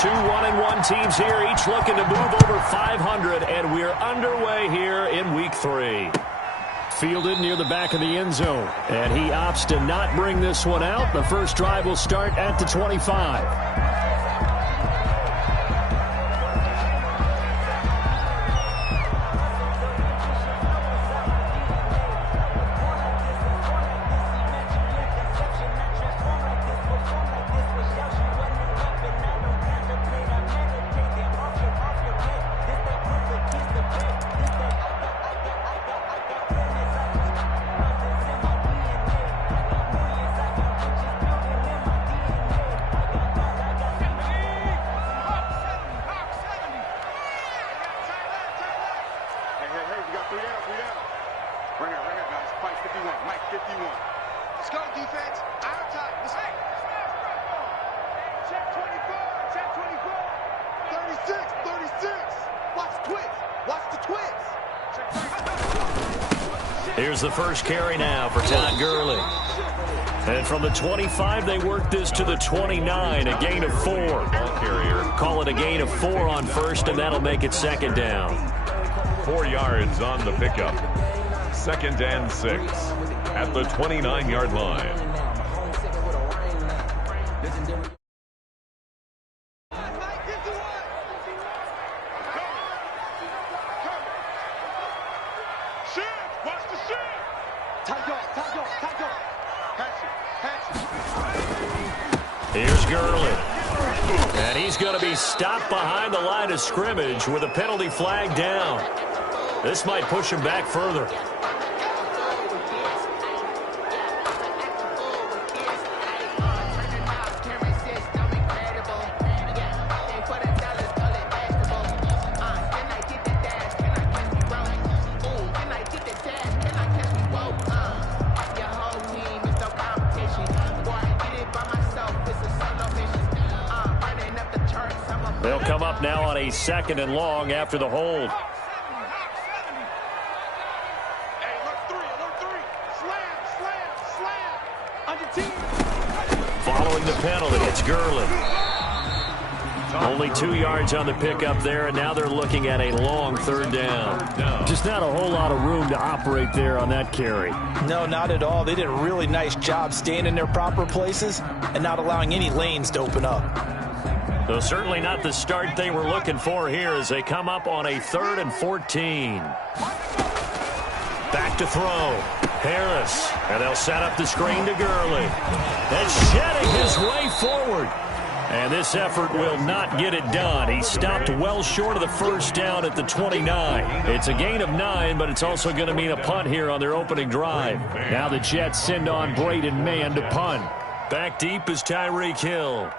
Two 1-1 teams here, each looking to move over 500, and we're underway here in Week 3. Fielded near the back of the end zone, and he opts to not bring this one out. The first drive will start at the 25. Here's the first carry now for Todd Gurley. And from the 25, they work this to the 29, a gain of 4. Ball carrier. Call it a gain of 4 on first, and that'll make it second down. 4 yards on the pickup. 2nd and 6 at the 29-yard line. Here's Gurley. And he's going to be stopped behind the line of scrimmage with a penalty flag down. This might push him back further. They'll come up now on a 2nd and long after the hold. Following the penalty, it's Gurley. Only 2 yards on the pickup there, and now they're looking at a long 3rd down. Just not a whole lot of room to operate there on that carry. No, not at all. They did a really nice job staying in their proper places and not allowing any lanes to open up. So certainly not the start they were looking for here as they come up on a 3rd and 14. Back to throw. Harris. And they'll set up the screen to Gurley. And shedding his way forward. And this effort will not get it done. He stopped well short of the first down at the 29. It's a gain of 9, but it's also going to mean a punt here on their opening drive. Now the Jets send on Braden Mann to punt. Back deep is Tyreek Hill.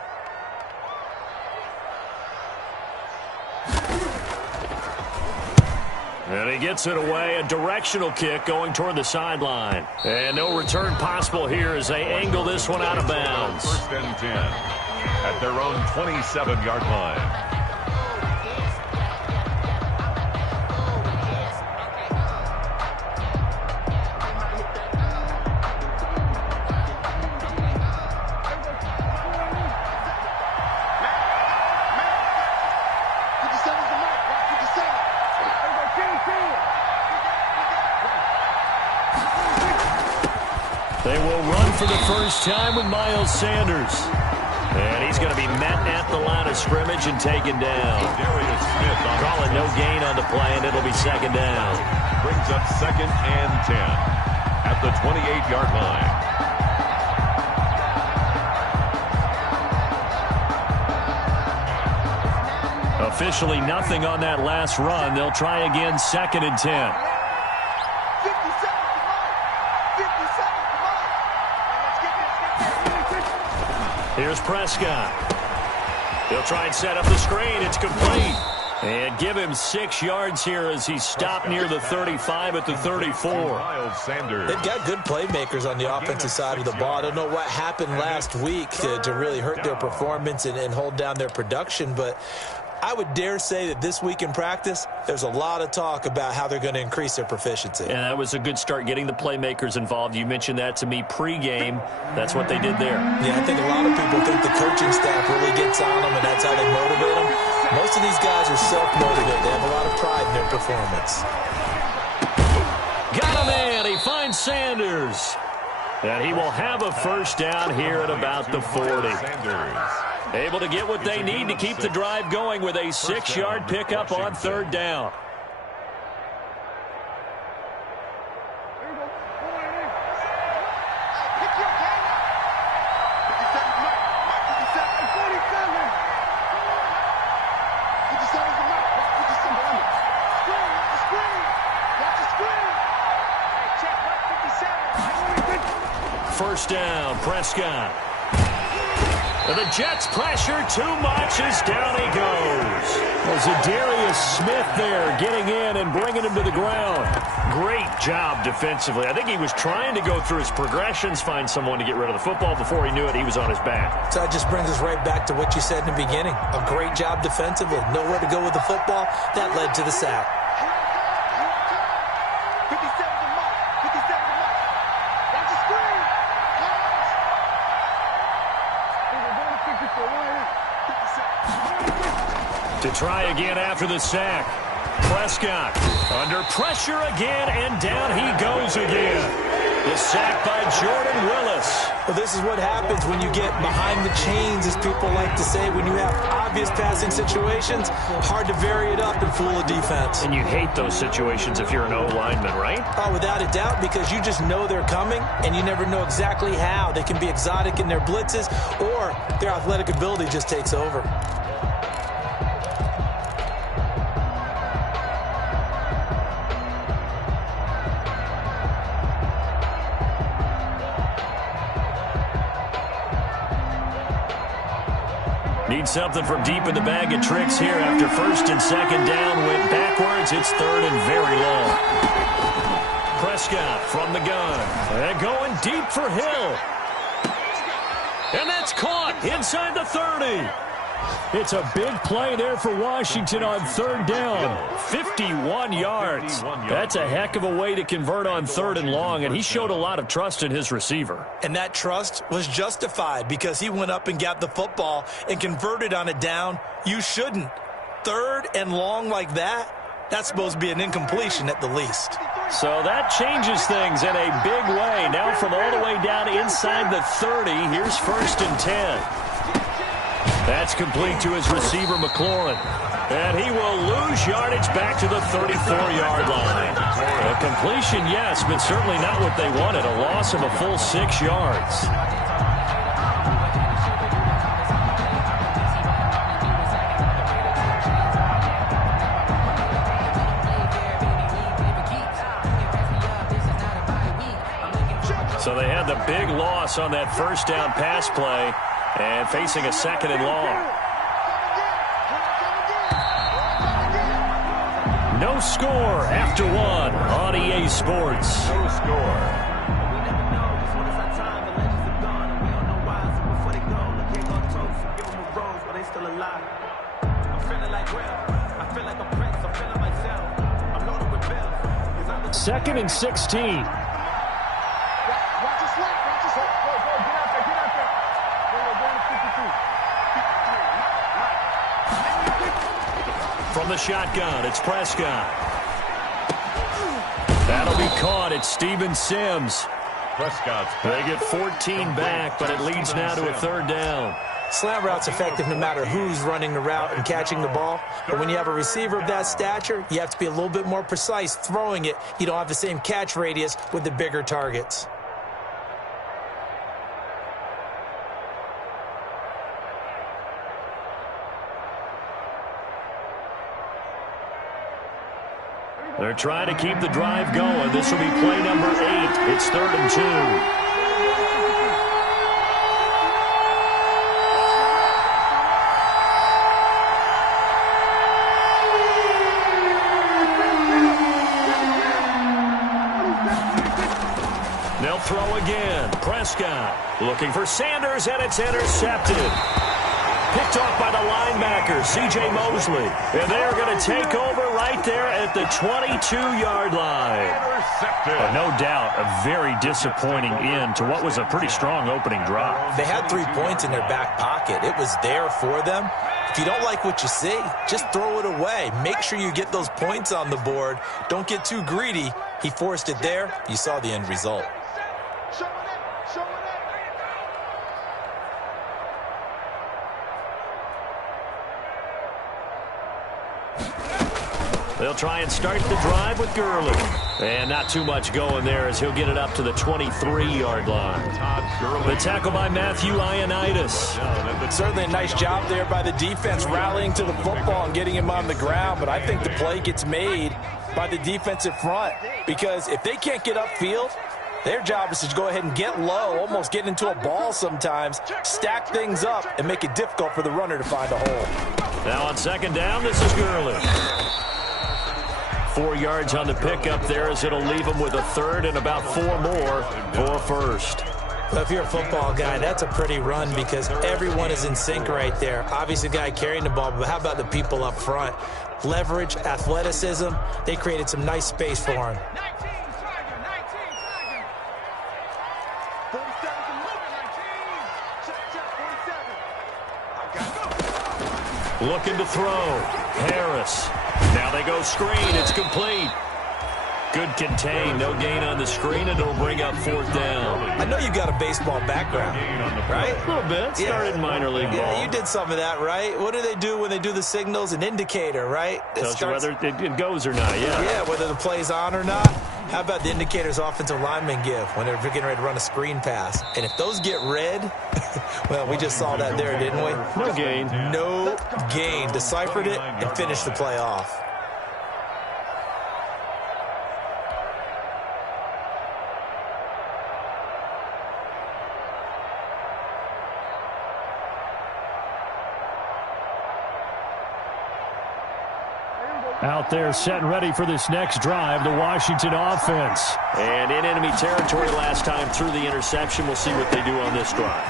And he gets it away, a directional kick going toward the sideline. And no return possible here as they angle this one out of bounds. 1st and 10 at their own 27-yard line. They will run for the first time with Miles Sanders. And he's going to be met at the line of scrimmage and taken down. Darius Smith on calling no gain on the play, and it'll be 2nd down. Brings up 2nd and 10 at the 28-yard line. Officially nothing on that last run. They'll try again 2nd and 10. Here's Prescott. He'll try and set up the screen. It's complete. And give him 6 yards here as he stopped near the 35 at the 34. Miles Sanders. They've got good playmakers on the offensive side of the ball. I don't know what happened last week to really hurt their performance and hold down their production, but I would dare say that this week in practice, there's a lot of talk about how they're going to increase their proficiency. And that was a good start, getting the playmakers involved. You mentioned that to me pregame. That's what they did there. Yeah, I think a lot of people think the coaching staff really gets on them, and that's how they motivate them. Most of these guys are self-motivated. They have a lot of pride in their performance. Got him in. He finds Sanders. And he will have a first down here at about the 40. Able to get what they need to keep the drive going with a 6-yard pickup on third down. First down, Prescott. And the Jets pressure too much as down he goes. Well, Zadarius Smith there getting in and bringing him to the ground. Great job defensively. I think he was trying to go through his progressions, find someone to get rid of the football. Before he knew it, he was on his back. So that just brings us right back to what you said in the beginning. A great job defensively. Nowhere to go with the football. That led to the sack. To try again after the sack. Prescott under pressure again, and down he goes again. The sack by Jordan Willis. Well, this is what happens when you get behind the chains, as people like to say. When you have obvious passing situations, hard to vary it up and fool a defense. And you hate those situations if you're an O-lineman, right? Oh, without a doubt, because you just know they're coming, and you never know exactly how. They can be exotic in their blitzes, or their athletic ability just takes over. Need something from deep in the bag of tricks here after first and second down went backwards. It's third and very long. Prescott from the gun. And going deep for Hill. And that's caught inside the 30. It's a big play there for Washington on third down. 51 yards. That's a heck of a way to convert on third and long, and he showed a lot of trust in his receiver. And that trust was justified because he went up and got the football and converted on a down. You shouldn't. Third and long like that, that's supposed to be an incompletion at the least. So that changes things in a big way. Now from all the way down inside the 30, here's first and 10. That's complete to his receiver, McLaurin. And he will lose yardage back to the 34-yard line. A completion, yes, but certainly not what they wanted. A loss of a full 6 yards. So they had the big loss on that first down pass play. And facing a second and long. No score after one on EA Sports. No score. Second and 16. From the shotgun, it's Prescott. That'll be caught. It's Steven Sims. Prescott's They get 14 back, but it leads now to a third down. Slant route's effective no matter who's running the route and catching the ball. But when you have a receiver of that stature, you have to be a little bit more precise throwing it. You don't have the same catch radius with the bigger targets. They're trying to keep the drive going. This will be play number 8. It's third and 2. They'll throw again. Prescott looking for Sanders, and it's intercepted. Picked off by the linebacker, C.J. Mosley. And they're going to take over right there at the 22-yard line. No doubt, a very disappointing end to what was a pretty strong opening drive. They had 3 points in their back pocket. It was there for them. If you don't like what you see, just throw it away. Make sure you get those points on the board. Don't get too greedy. He forced it there. You saw the end result. They'll try and start the drive with Gurley. And not too much going there as he'll get it up to the 23-yard line. The tackle by Matthew Ioannidis. Certainly a nice job there by the defense rallying to the football and getting him on the ground. But I think the play gets made by the defensive front. Because if they can't get upfield, their job is to go ahead and get low, almost get into a ball sometimes, stack things up, and make it difficult for the runner to find a hole. Now on second down, this is Gurley. 4 yards on the pickup there as it'll leave him with a third and about 4 more for a first. Well, if you're a football guy, that's a pretty run because everyone is in sync right there. Obviously, the guy carrying the ball, but how about the people up front? Leverage, athleticism, they created some nice space for him. Looking to throw. Harris. Now they go screen. It's complete. Good contain. No gain on the screen, and it'll bring up 4th down. I know you got a baseball background, right? A little bit. Started in minor league ball. Yeah, you did some of that, right? What do they do when they do the signals? An indicator, right? Tells you whether it goes or not, yeah. Yeah, whether the play's on or not. How about the indicators offensive linemen give when they're getting ready to run a screen pass? And if those get red, well, we just saw that there, didn't we? No gain. No gain. Deciphered it and finished the play off. Out there set and ready for this next drive, the Washington offense. And in enemy territory last time through the interception. We'll see what they do on this drive.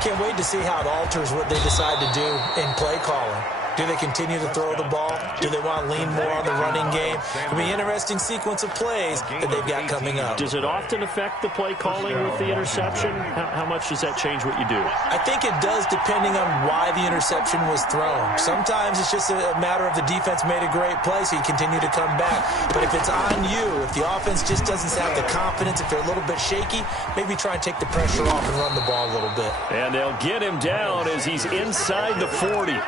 Can't wait to see how it alters what they decide to do in play calling. Do they continue to throw the ball? Do they want to lean more on the running game? It'll be an interesting sequence of plays that they've got coming up. Does it often affect the play calling with the interception? How much does that change what you do? I think it does depending on why the interception was thrown. Sometimes it's just a matter of the defense made a great play, so you continue to come back. But if it's on you, if the offense just doesn't have the confidence, if they're a little bit shaky, maybe try and take the pressure off and run the ball a little bit. And they'll get him down as he's inside the 40.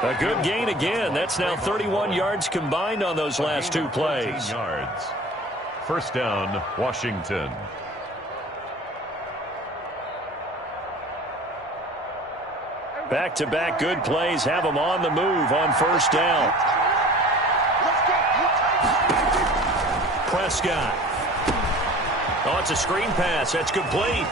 A good gain again. That's now 31 yards combined on those last 2 plays. Yards. First down, Washington. Back-to-back good plays have them on the move on first down. Prescott. Oh, it's a screen pass. That's complete.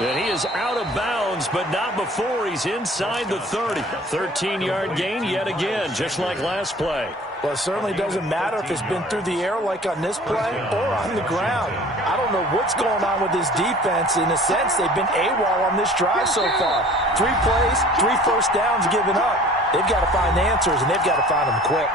And he is out of bounds, but not before he's inside the 30. 13-yard gain yet again, just like last play. Well, it certainly doesn't matter if it's been through the air like on this play or on the ground. I don't know what's going on with this defense. In a sense, they've been AWOL on this drive so far. 3 plays, 3 first downs given up. They've got to find answers, and they've got to find them quick.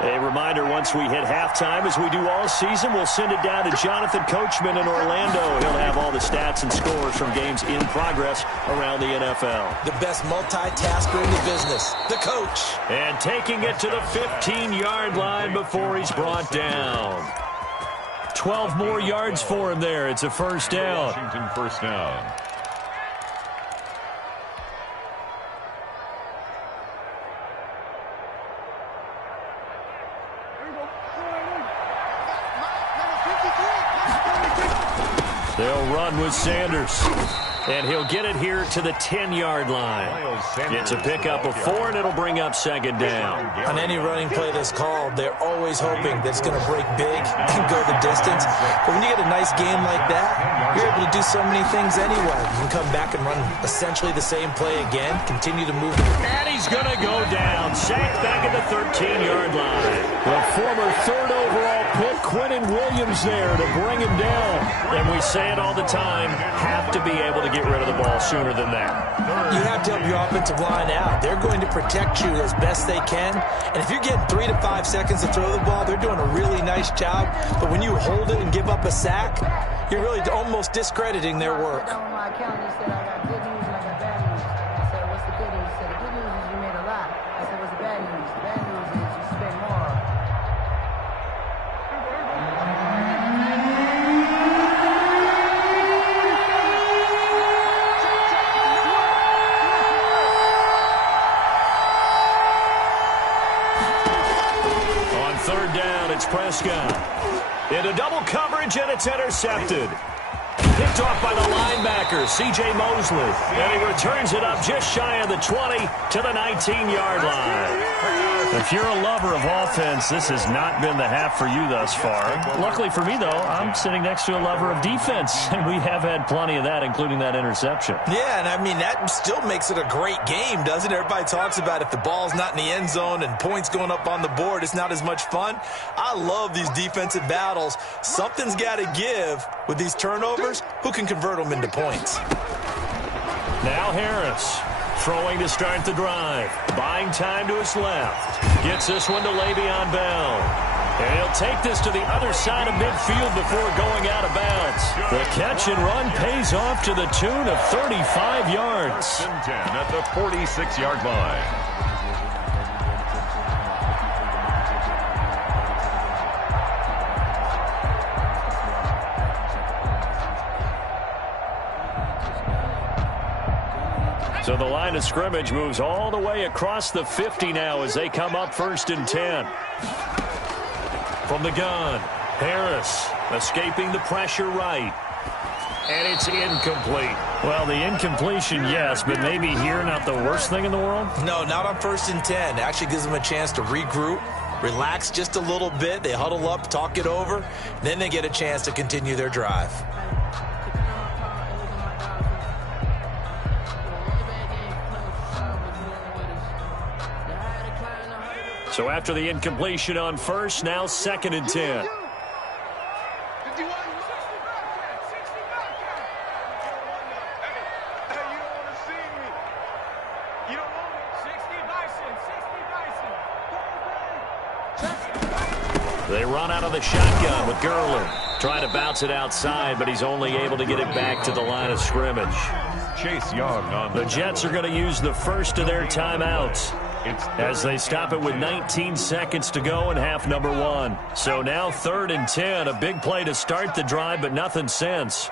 A reminder, once we hit halftime, as we do all season, we'll send it down to Jonathan Coachman in Orlando. He'll have all the stats and scores from games in progress around the NFL. The best multitasker in the business, the coach. And taking it to the 15-yard line before he's brought down. 12 more yards for him there. It's a first down. Washington first down. They'll run with Sanders. And he'll get it here to the 10-yard line. It's a pickup of 4, and it'll bring up second down. On any running play that's called, they're always hoping that it's going to break big and go the distance. But when you get a nice game like that, you're able to do so many things anyway. You can come back and run essentially the same play again, continue to move. And he's going to go down. Sacked back at the 13-yard line. The former 3rd overall pick Quinnen Williams there to bring him down. And we say it all the time, have to be able to get rid of the ball sooner than that. You have to help your offensive line out. They're going to protect you as best they can. And if you're getting 3 to 5 seconds to throw the ball, they're doing a really nice job. But when you hold it and give up a sack, you're really almost discrediting their work. Third down, it's Prescott. Into double coverage, and it's intercepted. Picked off by the linebacker, C.J. Mosley. And he returns it up just shy of the 20 to the 19-yard line. If you're a lover of offense, this has not been the half for you thus far. Luckily for me, though, I'm sitting next to a lover of defense, and we have had plenty of that, including that interception. Yeah, and I mean, that still makes it a great game, doesn't it? Everybody talks about if the ball's not in the end zone and points going up on the board, it's not as much fun. I love these defensive battles. Something's got to give with these turnovers. Who can convert them into points? Now Harris. Throwing to start the drive. Buying time to his left. Gets this one to Le'Veon Bell. And he'll take this to the other side of midfield before going out of bounds. The catch and run pays off to the tune of 35 yards. 1st and 10 at the 46-yard line. So the line of scrimmage moves all the way across the 50 now as they come up 1st and 10. From the gun, Harris escaping the pressure right. And it's incomplete. Well, the incompletion, yes, but maybe here not the worst thing in the world? No, not on 1st and 10. It actually gives them a chance to regroup, relax just a little bit. They huddle up, talk it over. Then they get a chance to continue their drive. So after the incompletion on 1st, now 2nd and 10. They run out of the shotgun with Gurley. Trying to bounce it outside, but he's only able to get it back to the line of scrimmage. Chase Young on the Jets are going to use the first of their timeouts as they stop it with 19 seconds to go in half number 1. So now 3rd and 10, a big play to start the drive, but nothing since.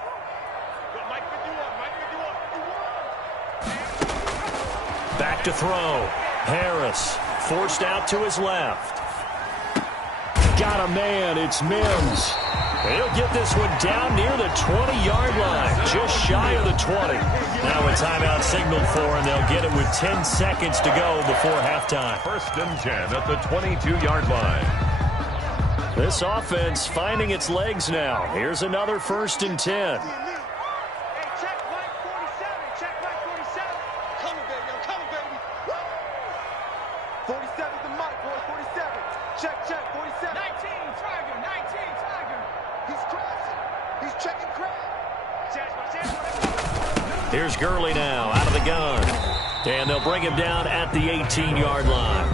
Back to throw. Harris forced out to his left. Got a man, it's Mims. He'll get this one down near the 20-yard line, just shy of the 20. Now a timeout signaled for, and they'll get it with 10 seconds to go before halftime. 1st and 10 at the 22-yard line. This offense finding its legs now. Here's another 1st and 10. Here's Gurley now out of the gun. And they'll bring him down at the 18-yard line.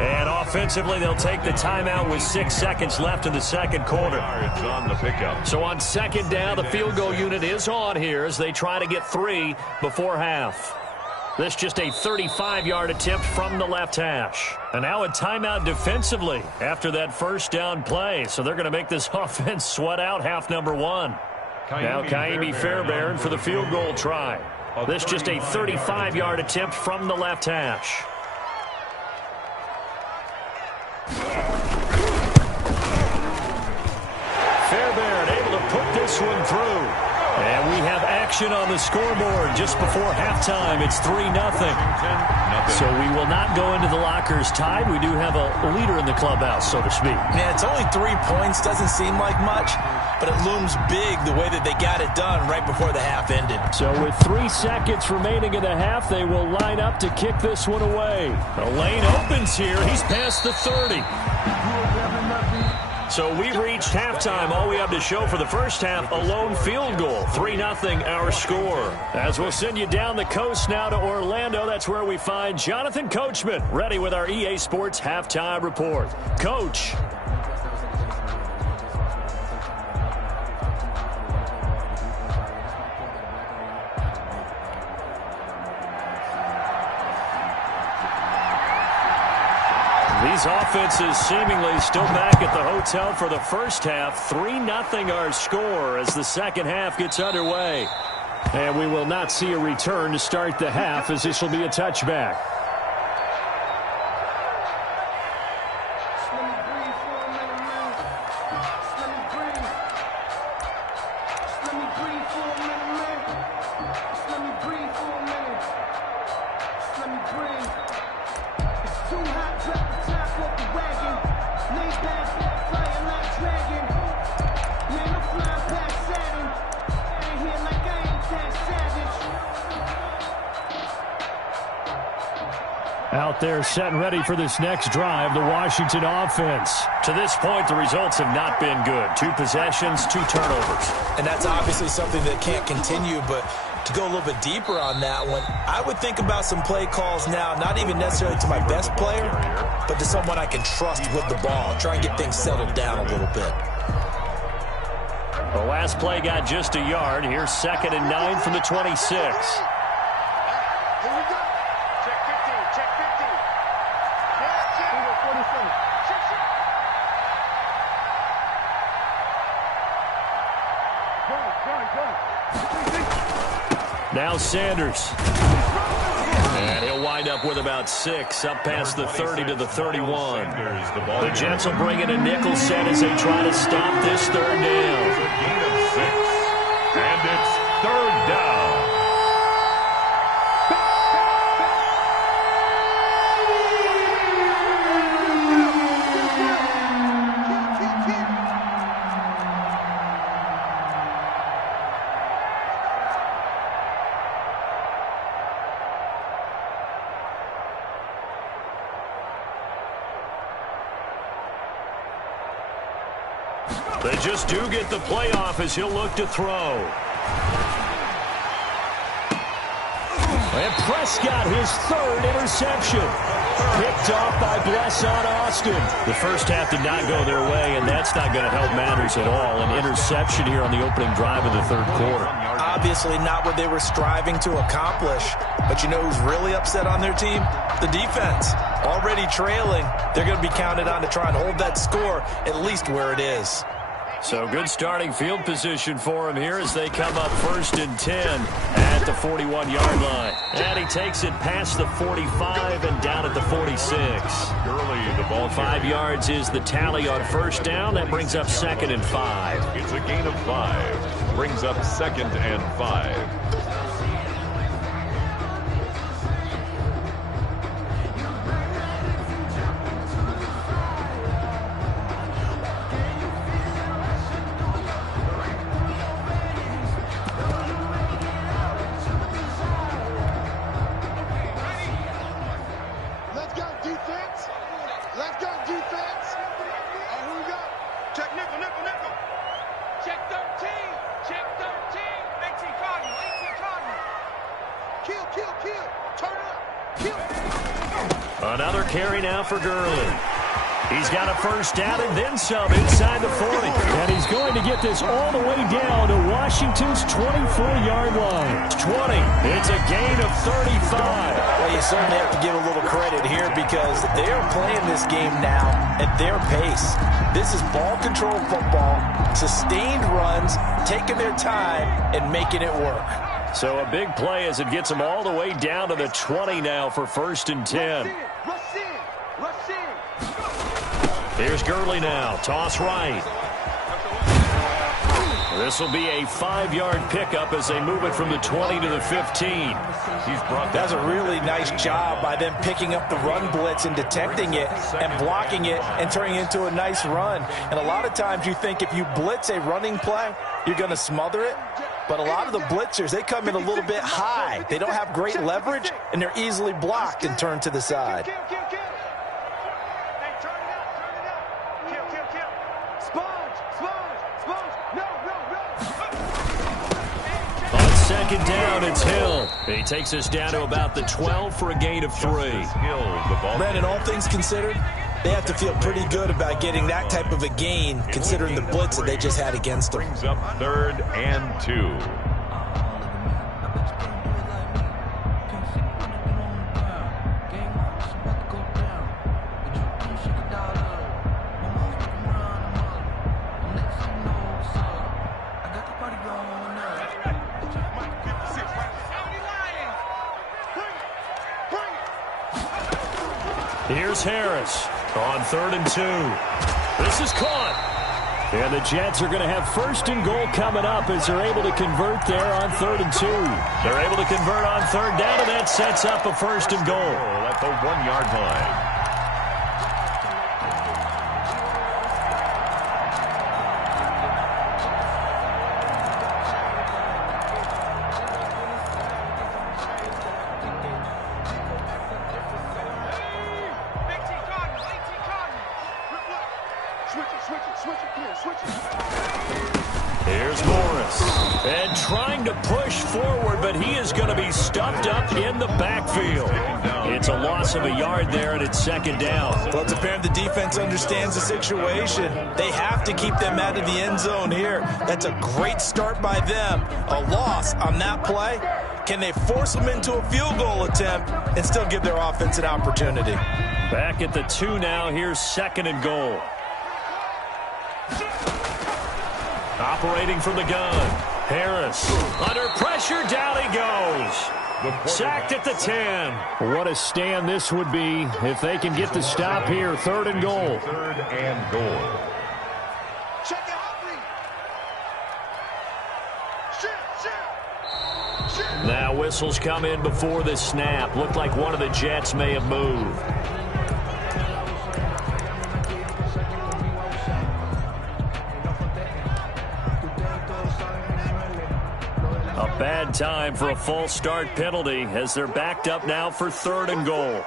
And offensively, they'll take the timeout with 6 seconds left in the second quarter. It's on the pickup. So on 2nd down, the field goal unit is on here as they try to get 3 before half. This just a 35-yard attempt from the left hash. And now a timeout defensively after that 1st down play. So they're going to make this offense sweat out half number 1. Now Kaimi Fairbairn for the field goal try. This just a 35-yard attempt from the left hash. Fairbairn able to put this one through. And we have action on the scoreboard just before halftime. It's 3-0. So we will not go into the lockers tied. We do have a leader in the clubhouse, so to speak. Yeah, it's only 3 points. Doesn't seem like much, but it looms big the way that they got it done right before the half ended. So with 3 seconds remaining in the half, they will line up to kick this one away. The lane opens here. He's past the 30. So we've reached halftime. All we have to show for the first half, a lone field goal. 3-0 our score. As we'll send you down the coast now to Orlando, that's where we find Jonathan Coachman, ready with our EA Sports halftime report. Coach. These offenses seemingly still back at the hotel for the first half. 3-0 our score as the second half gets underway. And we will not see a return to start the half, as this will be a touchback. Out there set and ready for this next drive, the Washington offense. To this point, the results have not been good. 2 possessions, 2 turnovers. And that's obviously something that can't continue, but to go a little bit deeper on that one, I would think about some play calls now, not even necessarily to my best player, but to someone I can trust with the ball. Try and get things settled down a little bit. The last play got just a yard. Here's 2nd and 9 from the 26. Now Sanders. And he'll wind up with about 6, up past the 30 to the 31. The Jets will bring in a nickel set as they try to stop this 3rd down. Gain of 6. And it's 3rd down. They just do get the playoff as he'll look to throw. And Prescott, his 3rd interception. Picked off by Blesson Austin. The first half did not go their way, and that's not going to help matters at all. An interception here on the opening drive of the 3rd quarter. Obviously not what they were striving to accomplish. But you know who's really upset on their team? The defense. Already trailing. They're going to be counted on to try and hold that score at least where it is. So good starting field position for him here as they come up 1st and 10 at the 41-yard line. And he takes it past the 45 and down at the 46. Gurley, the ball 5 yards is the tally on 1st down. That brings up 2nd and 5. It's a gain of 5. Brings up 2nd and 5. Another carry now for Gurley. He's got a 1st down and then some inside the 40. And he's going to get this all the way down to Washington's 24-yard line. 20. It's a gain of 35. Well, you certainly have to give a little credit here because they are playing this game now at their pace. This is ball control football, sustained runs, taking their time and making it work. So a big play as it gets them all the way down to the 20 now for 1st and 10. Here's Gurley now. Toss right. This will be a 5-yard pickup as they move it from the 20 to the 15. That's a really nice job by them picking up the run blitz and detecting it and blocking it and turning it into a nice run. And a lot of times you think if you blitz a running play, you're going to smother it. But a lot of the blitzers, they come in a little bit high. They don't have great leverage, and they're easily blocked and turned to the side. second down, it's Hill. He takes us down to about the 12 for a gain of 3. Brandon, all things considered, they have to feel pretty good about getting that type of a gain, considering the blitz that they just had against them. Brings up 3rd and 2. Here's Harris on 3rd and 2. This is caught. And the Jets are going to have 1st and goal coming up as they're able to convert there on 3rd and 2. They're able to convert on 3rd down, and that sets up a 1st and goal. At the 1-yard line. Here's Morris. And trying to push forward, but he is going to be stuffed up in the backfield. It's a loss of a yard there, and it's 2nd down. Well, it's apparent the defense understands the situation. They have to keep them out of the end zone here. That's a great start by them. A loss on that play. Can they force them into a field goal attempt and still give their offense an opportunity? Back at the 2 now. Here's 2nd and goal. Operating from the gun. Harris under pressure. Down he goes. Sacked at the 10. What a stand this would be if they can get the stop here. 3rd and goal. 3rd and goal. Now whistles come in before the snap. Looked like one of the Jets may have moved. A bad time for a false start penalty as they're backed up now for 3rd and goal.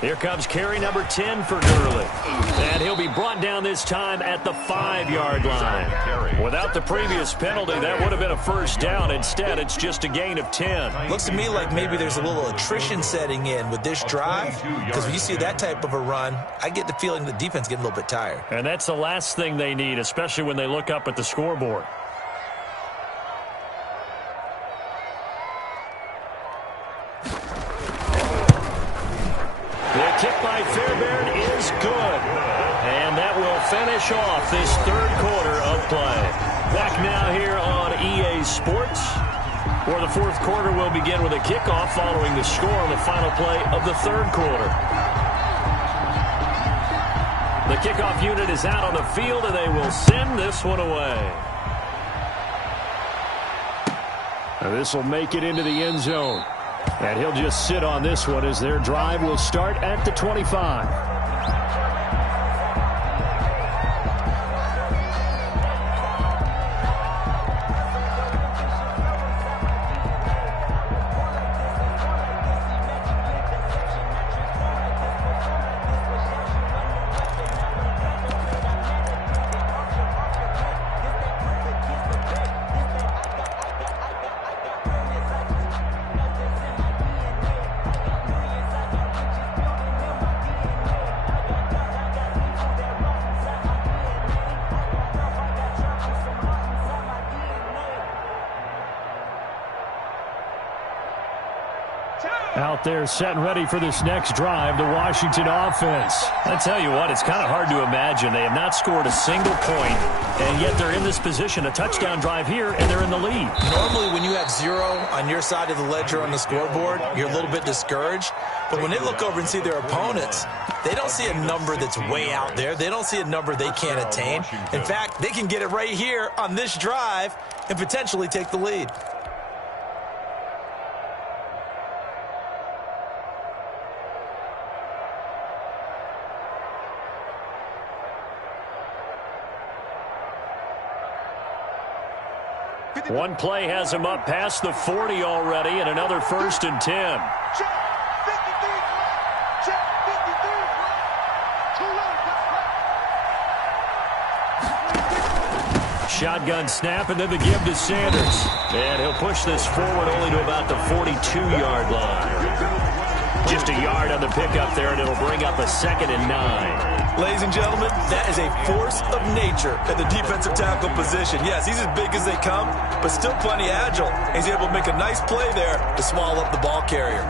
Here comes carry number 10 for Gurley. And he'll be brought down this time at the 5-yard line. Without the previous penalty, that would have been a 1st down. Instead, it's just a gain of 10. Looks to me like maybe there's a little attrition setting in with this drive. Because when you see that type of a run, I get the feeling the defense getting a little bit tired. And that's the last thing they need, especially when they look up at the scoreboard. Finish off this 3rd quarter of play. Back now here on EA Sports, where the 4th quarter will begin with a kickoff following the score on the final play of the 3rd quarter. The kickoff unit is out on the field, and they will send this one away. Now this will make it into the end zone. And he'll just sit on this one as their drive will start at the 25. Out there set and ready for this next drive, the Washington offense. I tell you what, it's kind of hard to imagine. They have not scored a single point, and yet they're in this position, a touchdown drive here, and they're in the lead. Normally when you have 0 on your side of the ledger on the scoreboard, you're a little bit discouraged. But when they look over and see their opponents, they don't see a number that's way out there. They don't see a number they can't attain. In fact, they can get it right here on this drive and potentially take the lead. One play has him up past the 40 already, and another 1st and 10. shotgun snap, and then the give to Sanders. And he'll push this forward only to about the 42-yard line. Just a yard on the pickup there, and it'll bring up a 2nd and 9. Ladies and gentlemen, that is a force of nature at the defensive tackle position. Yes, he's as big as they come, but still plenty agile. He's able to make a nice play there to swallow up the ball carrier.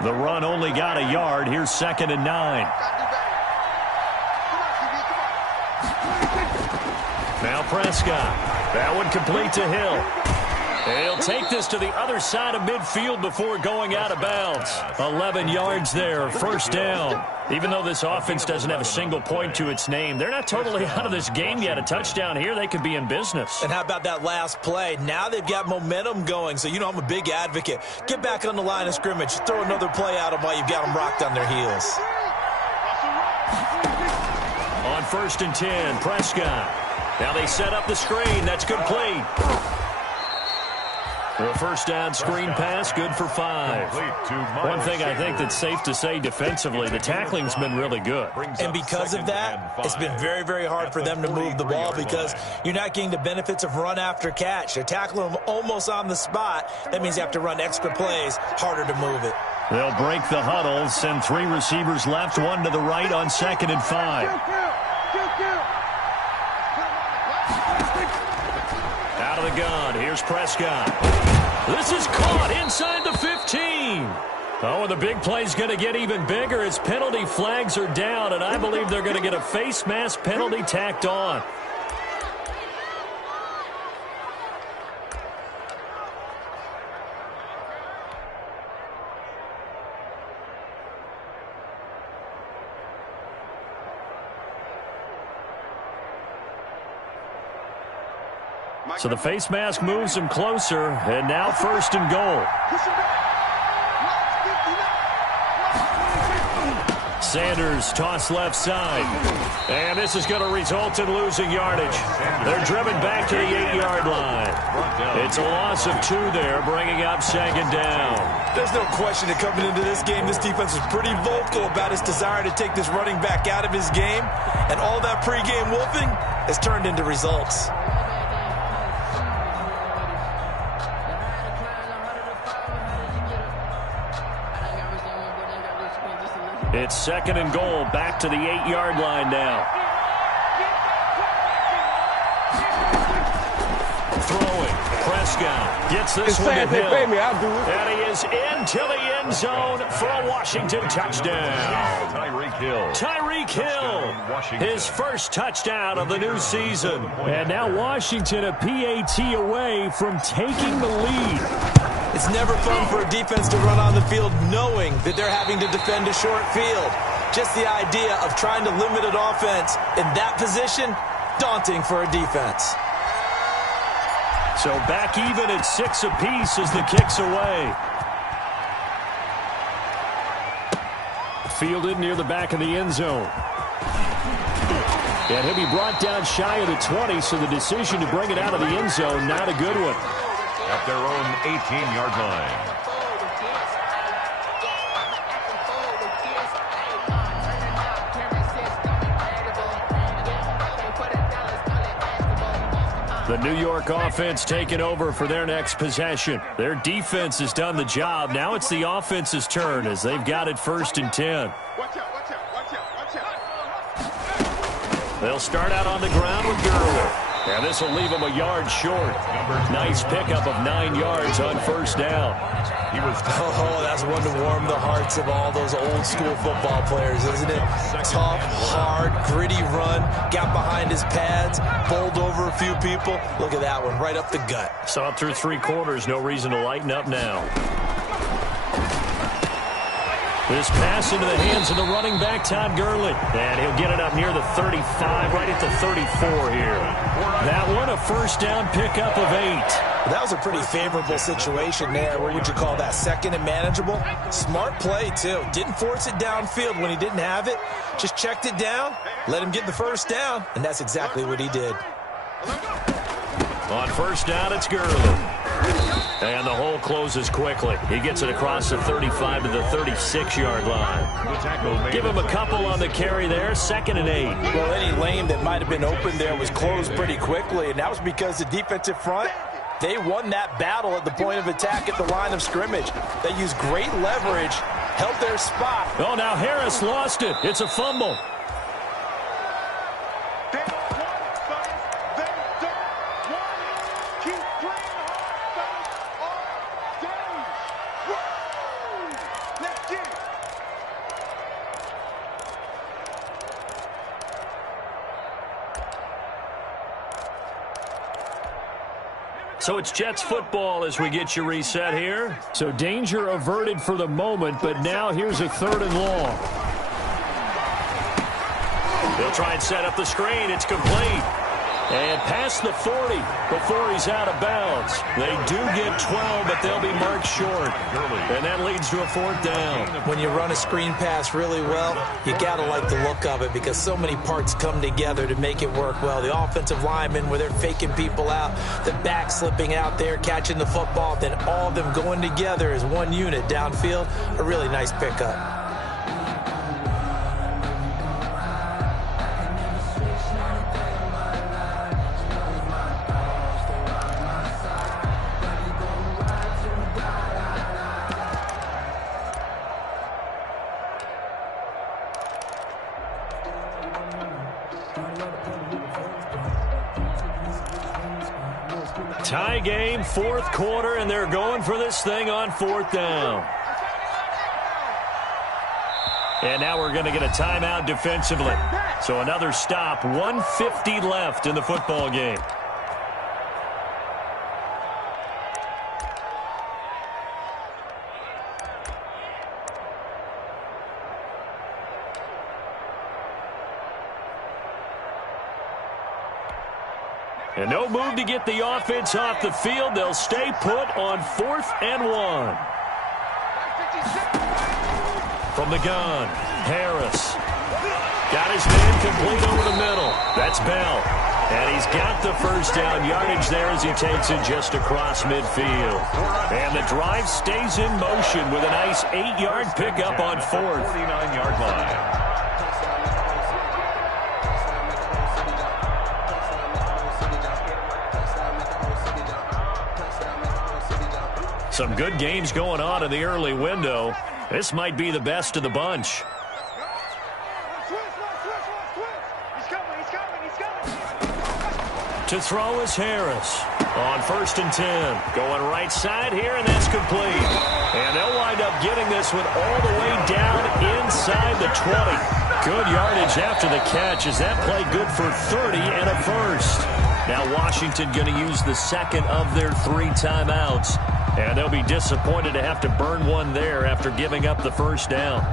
The run only got a yard. Here's 2nd and 9. Now Prescott. That one complete to Hill. He'll take this to the other side of midfield before going out of bounds. 11 yards there, 1st down. Even though this offense doesn't have a single point to its name, they're not totally out of this game yet. A touchdown here, they could be in business. And how about that last play? Now they've got momentum going, so you know I'm a big advocate. Get back on the line of scrimmage. Throw another play at them while you've got them rocked on their heels. On 1st and 10, Prescott. Now they set up the screen. That's complete. The 1st down screen pass, good for 5. One thing I think that's safe to say defensively, the tackling's been really good. And because of that, it's been very, very hard for them to move the ball because you're not getting the benefits of run after catch. They're tackling them almost on the spot. That means you have to run extra plays, harder to move it. They'll break the huddle, send 3 receivers left, 1 to the right on 2nd and 5. Out of the gun, here's Prescott. This is caught inside the 15. Oh, and the big play's going to get even bigger as penalty flags are down, and I believe they're going to get a face mask penalty tacked on. So the face mask moves him closer, and now 1st and goal. Sanders toss left side. And this is going to result in losing yardage. They're driven back to the 8-yard line. It's a loss of 2 there, bringing up 2nd down. There's no question that coming into this game, this defense was pretty vocal about its desire to take this running back out of his game. And all that pregame wolfing has turned into results. It's 2nd and goal, back to the 8-yard line now. Throwing, Prescott gets this one to Hill. And he is into the end zone for a Washington touchdown. Tyreek Hill, his first touchdown of the new season. And now Washington a PAT away from taking the lead. It's never fun for a defense to run on the field knowing that they're having to defend a short field. Just the idea of trying to limit an offense in that position, daunting for a defense. So back even at 6 apiece as the kick's away. Fielded near the back of the end zone. And he'll be brought down shy of the 20, so the decision to bring it out of the end zone, not a good one. At their own 18-yard line. The New York offense taking over for their next possession. Their defense has done the job. Now it's the offense's turn as they've got it 1st and 10. They'll start out on the ground with Gurley. And this will leave him a yard short. Nice pickup of 9 yards on 1st down. Oh, that's one to warm the hearts of all those old school football players, isn't it? Tough, hard, gritty run. Got behind his pads, bowled over a few people. Look at that one, right up the gut. Saw it through 3 quarters. No reason to lighten up now. This pass into the hands of the running back, Todd Gurley. And he'll get it up near the 35, right at the 34 here. That one, a 1st down pickup of 8. That was a pretty favorable situation there. What would you call that? Second and manageable? Smart play, too. Didn't force it downfield when he didn't have it. Just checked it down, let him get the first down, and that's exactly what he did. On first down, it's Gurley. And the hole closes quickly. He gets it across the 35 to the 36-yard line. Give him a couple on the carry there, 2nd and 8. Well, any lane that might have been open there was closed pretty quickly, and that was because the defensive front, they won that battle at the point of attack at the line of scrimmage. They used great leverage, held their spot. Oh, now Harris lost it. It's a fumble. So it's Jets football as we get you reset here. So danger averted for the moment, but now here's a 3rd and long. They'll try and set up the screen. It's complete. And past the 40 before he's out of bounds. They do get 12, but they'll be marked short. And that leads to a 4th down. When you run a screen pass really well, you got to like the look of it because so many parts come together to make it work well. The offensive linemen, where they're faking people out, the back slipping out there, catching the football, then all of them going together as one unit downfield. A really nice pickup. Tie game, 4th quarter, and they're going for this thing on 4th down. And now we're going to get a timeout defensively. So another stop, 1:50 left in the football game. And no move to get the offense off the field. They'll stay put on 4th and 1. From the gun, Harris. Got his man complete over the middle. That's Bell. And he's got the first down yardage there as he takes it just across midfield. And the drive stays in motion with a nice 8-yard pickup on 4th. 49-yard line. Some good games going on in the early window. This might be the best of the bunch. To throw is Harris. On 1st and 10. Going right side here, and that's complete. And they'll wind up getting this one all the way down inside the 20. Good yardage after the catch. Is that play good for 30 and a first? Now Washington going to use the 2nd of their 3 timeouts. And they'll be disappointed to have to burn one there after giving up the first down.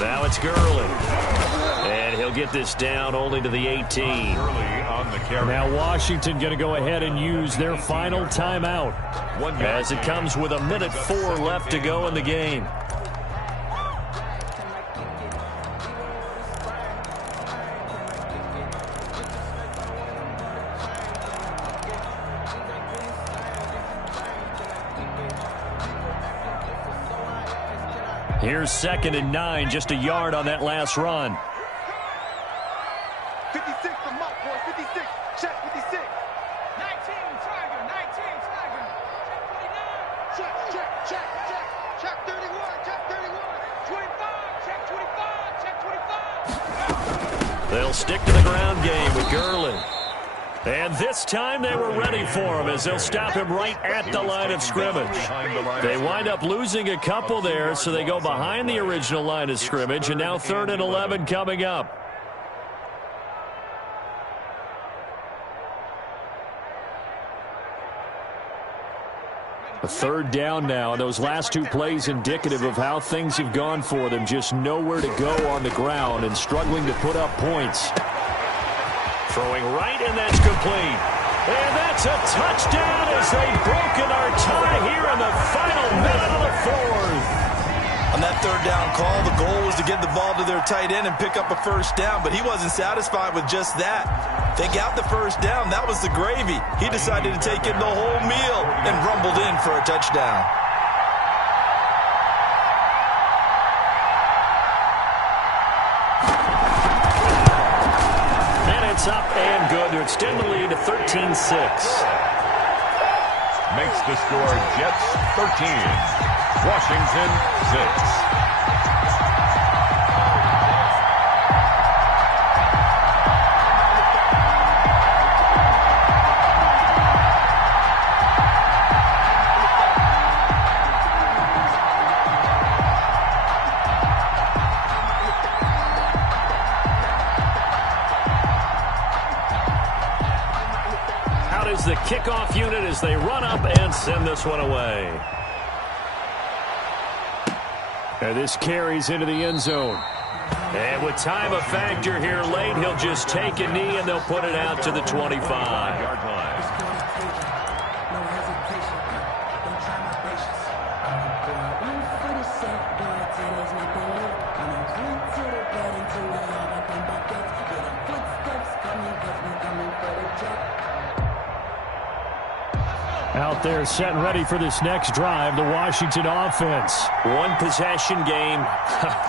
Now it's Gurley. And he'll get this down only to the 18. Now Washington going to go ahead and use their final timeout. As it comes with 1:04 left to go in the game. Here's 2nd and 9, just a yard on that last run. 56 from Mike, boy, 56. Check 56. 19, Tiger, 19, Tiger. Check 29. Check 31, check 31. 25, check 25, check 25. They'll stick to the ground game with Gurley. And this time they were ready for him as they'll stop him right at the line of scrimmage. They wind up losing a couple there, so they go behind the original line of scrimmage, and now 3rd and 11 coming up. A 3rd down now, and those last 2 plays indicative of how things have gone for them. Just nowhere to go on the ground and struggling to put up points. Throwing right, and that's complete. And that's a touchdown as they've broken our tie here in the final minute of the 4th. On that 3rd down call, the goal was to get the ball to their tight end and pick up a 1st down, but he wasn't satisfied with just that. They got the 1st down. That was the gravy. He decided to take in the whole meal and rumbled in for a touchdown. It's up and good to extend the lead to 13-6. Makes the score Jets 13, Washington 6. The kickoff unit as they run up and send this one away. And this carries into the end zone. And with time a factor here late, he'll just take a knee and they'll put it out to the 25-yard line. Out there set and ready for this next drive, the Washington offense. One possession game,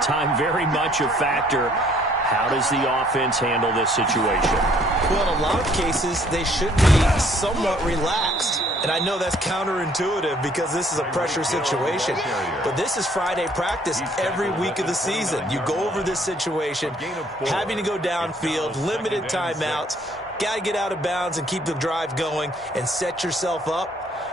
time very much a factor. How does the offense handle this situation? Well, in a lot of cases, they should be somewhat relaxed. And I know that's counterintuitive because this is a pressure situation. But this is Friday practice every week of the season. You go over this situation, having to go downfield, limited timeouts, got to get out of bounds and keep the drive going and set yourself up.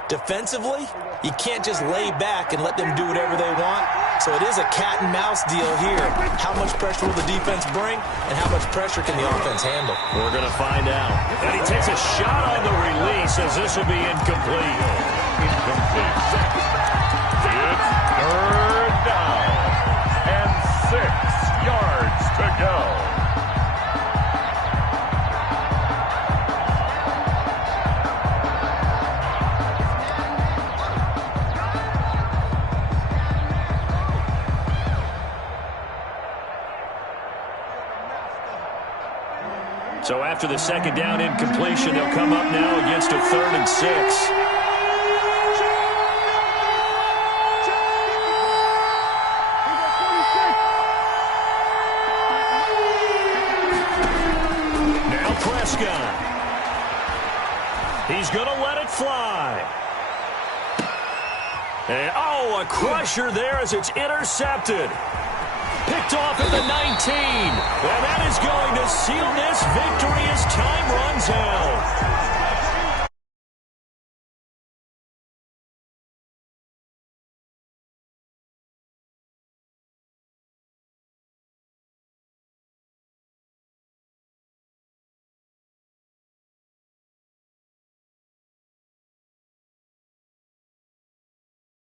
Defensively, you can't just lay back and let them do whatever they want. So it is a cat and mouse deal here. How much pressure will the defense bring, and how much pressure can the offense handle? We're going to find out. And he takes a shot on the release as this will be incomplete. It's 3rd down and 6 yards to go. So after the 2nd down incompletion, they'll come up now against a 3rd and 6. Now Prescott. He's going to let it fly. And, a crusher there as it's intercepted. Picked off at the 19. And that is going to seal this victory as time runs out.